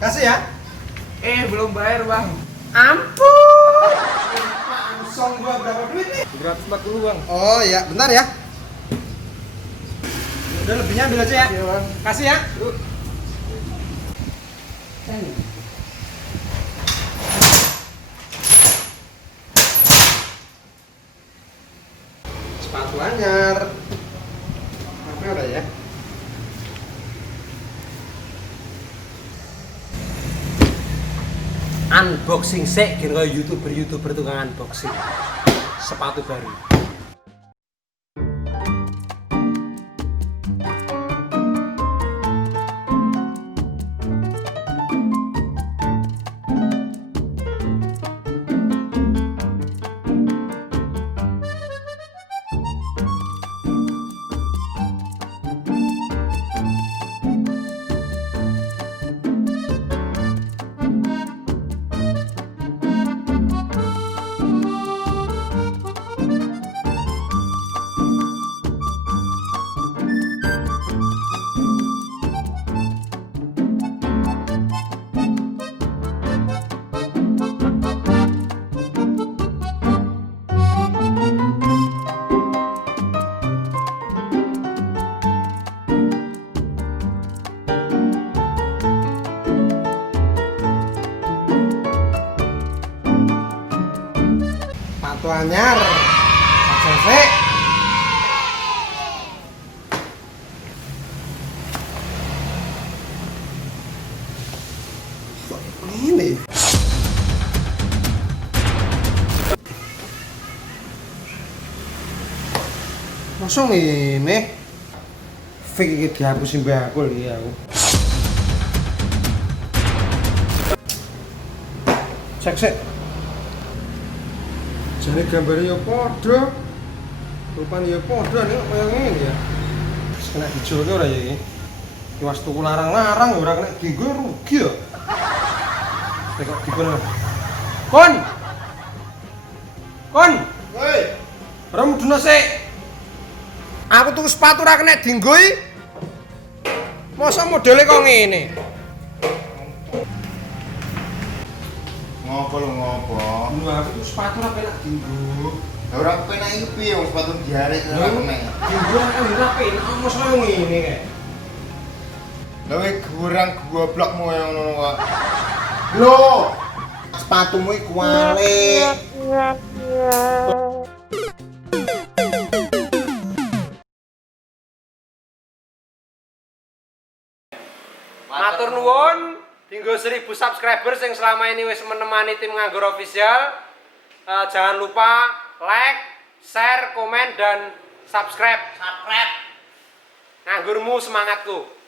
Kasih ya. Belum bayar, Bang. Ampun. Langsung gua berapa duit nih? 240, Bang. Oh iya, bentar ya. Udah lebihnya ambil aja ya. Iya, Bang. Kasih ya. Sepatu anyar. Apa udah ya? Unboxing sek kira youtuber tukang unboxing sepatu baru. Sepatu anyar. Sukses. Ini. Langsung ini. Fake iki dihapusin mbak aku lho aku. Cek. Jadi gambarnya ya podo, rupanya ya podo, ini kaya ngene ya. Terus kena dijolke ora ya iki. Iwas tuku larang-larang ora kena dinggo rugi ya. Tekok dikono. Kon. Woi. Ora mudune sik. Aku tuku sepatu ora kena dinggo iki. Masa modele kok ngene? Ngopo lu ngopo? Aku tuku sepatu ora kena dinggo. Lah ora penak iki piye wong sepatu diare ora penak. Dinggo kan ora penak masa ngene kae. Lah kowe kurang goblokmu yang ngono kok. Lho, sepatumu iki kualik. Matur nuwun tinggal 1000 subscriber yang selama ini wis menemani tim Nganggur Official. Jangan lupa like, share, komen dan subscribe. Nganggurmu semangatku.